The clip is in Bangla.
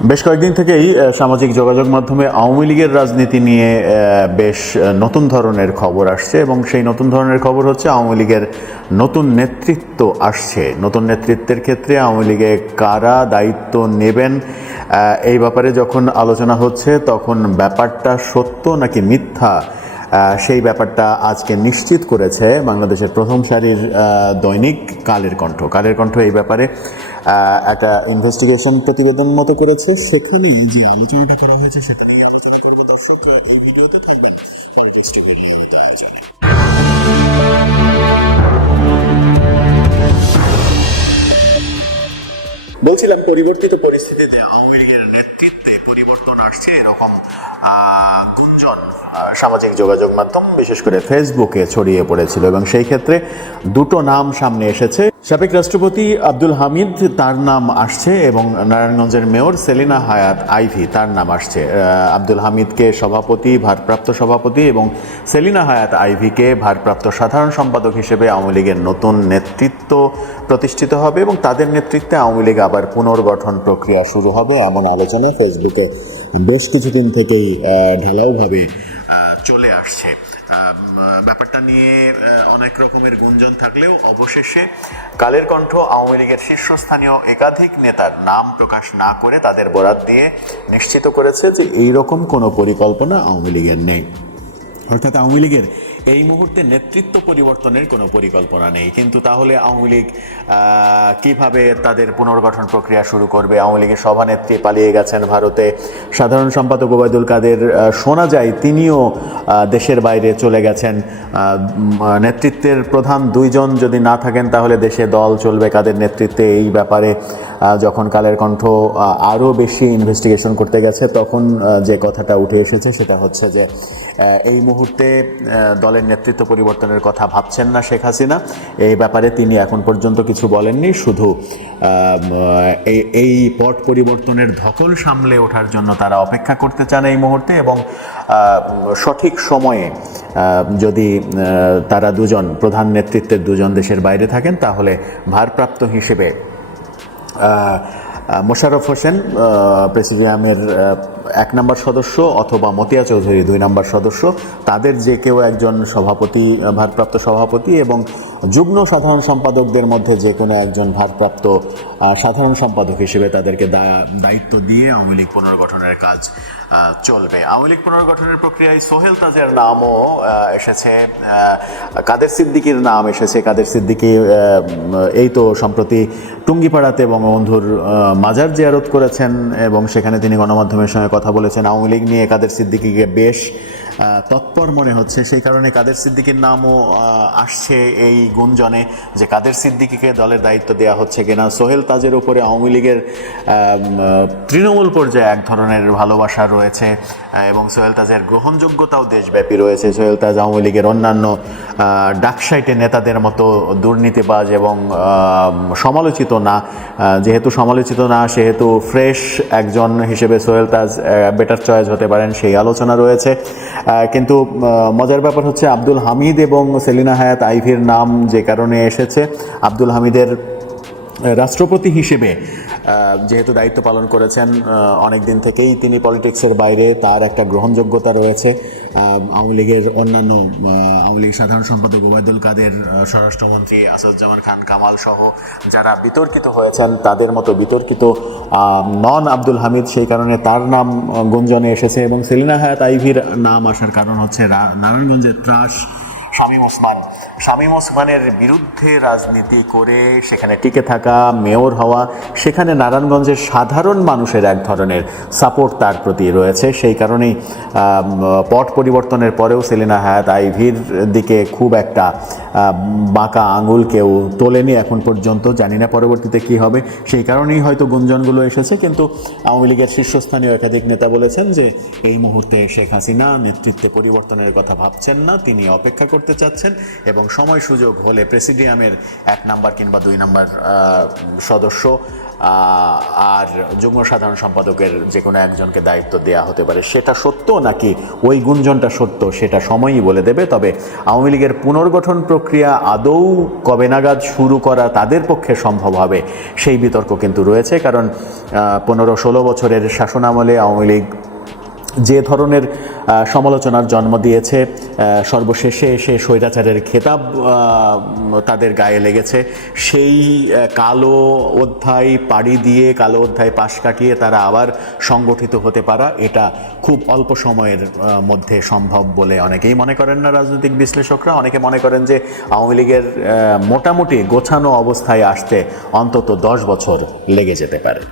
বেশ কয়েকদিন থেকেই সামাজিক যোগাযোগ মাধ্যমে আওয়ামী লীগের রাজনীতি নিয়ে বেশ নতুন ধরনের খবর আসছে এবং সেই নতুন ধরনের খবর হচ্ছে আওয়ামী লীগের নতুন নেতৃত্ব আসছে। নতুন নেতৃত্বের ক্ষেত্রে আওয়ামী লীগে কারা দায়িত্ব নেবেন এই ব্যাপারে যখন আলোচনা হচ্ছে তখন ব্যাপারটা সত্য নাকি মিথ্যা সেই ব্যাপারটা আজকে নিশ্চিত করেছে বাংলাদেশের প্রথম সারির দৈনিক কালের কণ্ঠ। কালের কণ্ঠ এই ব্যাপারে একটা ইনভেস্টিগেশন প্রতিবেদন মতো করেছে। সেখানে যে আলোচনাটা করা হয়েছে সেটা নিয়ে আলোচনা করবো দর্শক, এই ভিডিওতে থাকবেন পরবর্তী আলোচনা। বলছিলাম, পরিবর্তিত পরিস্থিতিতে আওয়ামী লীগের নেতৃত্বে পরিবর্তন আসছে এরকম গুঞ্জন সামাজিক যোগাযোগ মাধ্যম বিশেষ করে ফেসবুকে ছড়িয়ে পড়েছিল এবং সেই ক্ষেত্রে দুটো নাম সামনে এসেছে। সাবেক রাষ্ট্রপতি আব্দুল হামিদ, তার নাম আসছে, এবং নারায়ণগঞ্জের মেয়র সেলিনা হায়াৎ আইভি, তার নাম আসছে। আব্দুল হামিদকে সভাপতি, ভারপ্রাপ্ত সভাপতি, এবং সেলিনা হায়াৎ আইভিকে ভারপ্রাপ্ত সাধারণ সম্পাদক হিসেবে আওয়ামী লীগের নতুন নেতৃত্ব প্রতিষ্ঠিত হবে এবং তাদের নেতৃত্বে আওয়ামী লীগ আবার পুনর্গঠন প্রক্রিয়া শুরু হবে, এমন আলোচনা ফেসবুকে বেশ কিছুদিন থেকেই ঢালাওভাবে চলে আসছে। ব্যাপারটা নিয়ে অনেক রকমের গুঞ্জন থাকলেও অবশেষে কালের কণ্ঠ আওয়ামী লীগের শীর্ষস্থানীয় একাধিক নেতার নাম প্রকাশ না করে তাদের বরাত দিয়ে নিশ্চিত করেছে যে এইরকম কোনো পরিকল্পনা আওয়ামী লীগের নেই। অর্থাৎ আওয়ামী লীগের এই মুহূর্তে নেতৃত্ব পরিবর্তনের কোনো পরিকল্পনা নেই। কিন্তু তাহলে আওয়ামী লীগ কীভাবে তাদের পুনর্গঠন প্রক্রিয়া শুরু করবে? আওয়ামী লীগের সভানেত্রী পালিয়ে গেছেন ভারতে, সাধারণ সম্পাদক ওবায়দুল কাদের শোনা যায় তিনিও দেশের বাইরে চলে গেছেন। নেতৃত্বের প্রধান দুইজন যদি না থাকেন তাহলে দেশে দল চলবে কাদের নেতৃত্বে? এই ব্যাপারে যখন কালের কণ্ঠ আরও বেশি ইনভেস্টিগেশন করতে গেছে তখন যে কথাটা উঠে এসেছে সেটা হচ্ছে যে এই মুহূর্তে দলের নেতৃত্ব পরিবর্তনের কথা ভাবছেন না শেখ হাসিনা। এই ব্যাপারে তিনি এখন পর্যন্ত কিছু বলেননি, শুধু এই পট পরিবর্তনের ধকল সামলে ওঠার জন্য তারা অপেক্ষা করতে চান এই মুহূর্তে, এবং সঠিক সময়ে যদি তারা দুজন প্রধান নেতৃত্বের দুজন দেশের বাইরে থাকেন তাহলে ভারপ্রাপ্ত হিসেবে মোশাররফ হোসেন প্রেসিডিয়ামের 1 নম্বর সদস্য অথবা মতিয়া চৌধুরী 2 নম্বর সদস্য, তাদের যে কেউ একজন সভাপতি, ভারপ্রাপ্ত সভাপতি, এবং যুগ্ম সাধারণ সম্পাদকদের মধ্যে যে কোনো একজন ভারপ্রাপ্ত সাধারণ সম্পাদক হিসেবে তাদেরকে দায়িত্ব দিয়ে আওয়ামী লীগ পুনর্গঠনের কাজ চলবে। আওয়ামী লীগ পুনর্গঠনের প্রক্রিয়ায় সোহেল তাজের নামও এসেছে, কাদের সিদ্দিকীর নাম এসেছে। কাদের সিদ্দিকী এই তো সম্প্রতি টুঙ্গিপাড়াতে বঙ্গবন্ধুর মাজার জিয়ারত করেছেন এবং সেখানে তিনি গণমাধ্যমের সঙ্গে কথা বলেছেন। আওয়ামী লীগ নিয়ে কাদের সিদ্দিকীকে বেশ তৎপর মনে হচ্ছে, সেই কারণে কাদের সিদ্দিকীর নামও আসছে এই গুঞ্জনে যে কাদের সিদ্দিকীকে দলের দায়িত্ব দেওয়া হচ্ছে কিনা। সোহেল তাজের উপরে আওয়ামী লীগের তৃণমূল পর্যায়ে এক ধরনের ভালোবাসা রয়েছে এবং সোহেল তাজের গ্রহণযোগ্যতাও দেশব্যাপী রয়েছে। সোহেল তাজ আওয়ামী লীগের অন্যান্য ডাকসাইটে নেতাদের মতো দুর্নীতিবাজ এবং সমালোচিত না। যেহেতু সমালোচিত না সেহেতু ফ্রেশ একজন হিসেবে সোহেল তাজ বেটার চয়েস হতে পারেন, সেই আলোচনা রয়েছে। কিন্তু মজার ব্যাপার হচ্ছে আব্দুল হামিদ এবং সেলিনা হায়াৎ আইভির নাম যে কারণে এসেছে, আব্দুল হামিদের রাষ্ট্রপতি হিসেবে যেহেতু দায়িত্ব পালন করেছেন অনেক দিন থেকেই, তিনি পলিটিক্সের বাইরে, তার একটা গ্রহণযোগ্যতা রয়েছে। আওয়ামী লীগের অন্যান্য আওয়ামী লীগ সাধারণ সম্পাদক ওবায়দুল কাদের, স্বরাষ্ট্রমন্ত্রী আসাদুজ্জামান খান কামাল সহ যারা বিতর্কিত হয়েছেন তাদের মতো বিতর্কিত নন আব্দুল হামিদ, সেই কারণে তার নাম গুঞ্জনে এসেছে। এবং সেলিনা হায়াৎ আইভির নাম আসার কারণ হচ্ছে নারায়ণগঞ্জের ত্রাস শামীম ওসমানের বিরুদ্ধে রাজনীতি করে সেখানে টিকে থাকা, মেয়র হওয়া, সেখানে নারায়ণগঞ্জের সাধারণ মানুষের এক ধরনের সাপোর্ট তার প্রতি রয়েছে। সেই কারণেই পট পরিবর্তনের পরেও সেলিনা হায়াৎ আইভির দিকে খুব একটা বাঁকা আঙুল কেউ তোলেনি এখন পর্যন্ত। জানি না পরবর্তীতে কী হবে, সেই কারণেই হয়তো গুঞ্জনগুলো এসেছে। কিন্তু আওয়ামী লীগের শীর্ষস্থানীয় একাধিক নেতা বলেছেন যে এই মুহূর্তে শেখ হাসিনা নেতৃত্বে পরিবর্তনের কথা ভাবছেন না, তিনি অপেক্ষা করছেন করতে চাচ্ছেন এবং সময় সুযোগ হলে প্রেসিডিয়ামের 1 নাম্বার কিংবা 2 নাম্বার সদস্য আর যুগ্ম সাধারণ সম্পাদকের যে কোনো একজনকে দায়িত্ব দেওয়া হতে পারে, সেটা সত্য নাকি ওই গুঞ্জনটা সত্য সেটা সময়ই বলে দেবে। তবে আওয়ামী লীগের পুনর্গঠন প্রক্রিয়া আদৌ কবে নাগাদ শুরু করা তাদের পক্ষে সম্ভব হবে সেই বিতর্ক কিন্তু রয়েছে। কারণ 15-16 বছরের শাসনামলে আওয়ামী লীগ যে ধরনের সমালোচনার জন্ম দিয়েছে, সর্বশেষে এসে স্বৈরাচারের খেতাব তাদের গায়ে লেগেছে, সেই কালো অধ্যায় পাড়ি দিয়ে, কালো অধ্যায় পাশ কাটিয়ে তারা আবার সংগঠিত হতে পারা, এটা খুব অল্প সময়ের মধ্যে সম্ভব বলে অনেকেই মনে করেন না রাজনৈতিক বিশ্লেষকরা। অনেকে মনে করেন যে আওয়ামী লীগের মোটামুটি গোছানো অবস্থায় আসতে অন্তত 10 বছর লেগে যেতে পারে।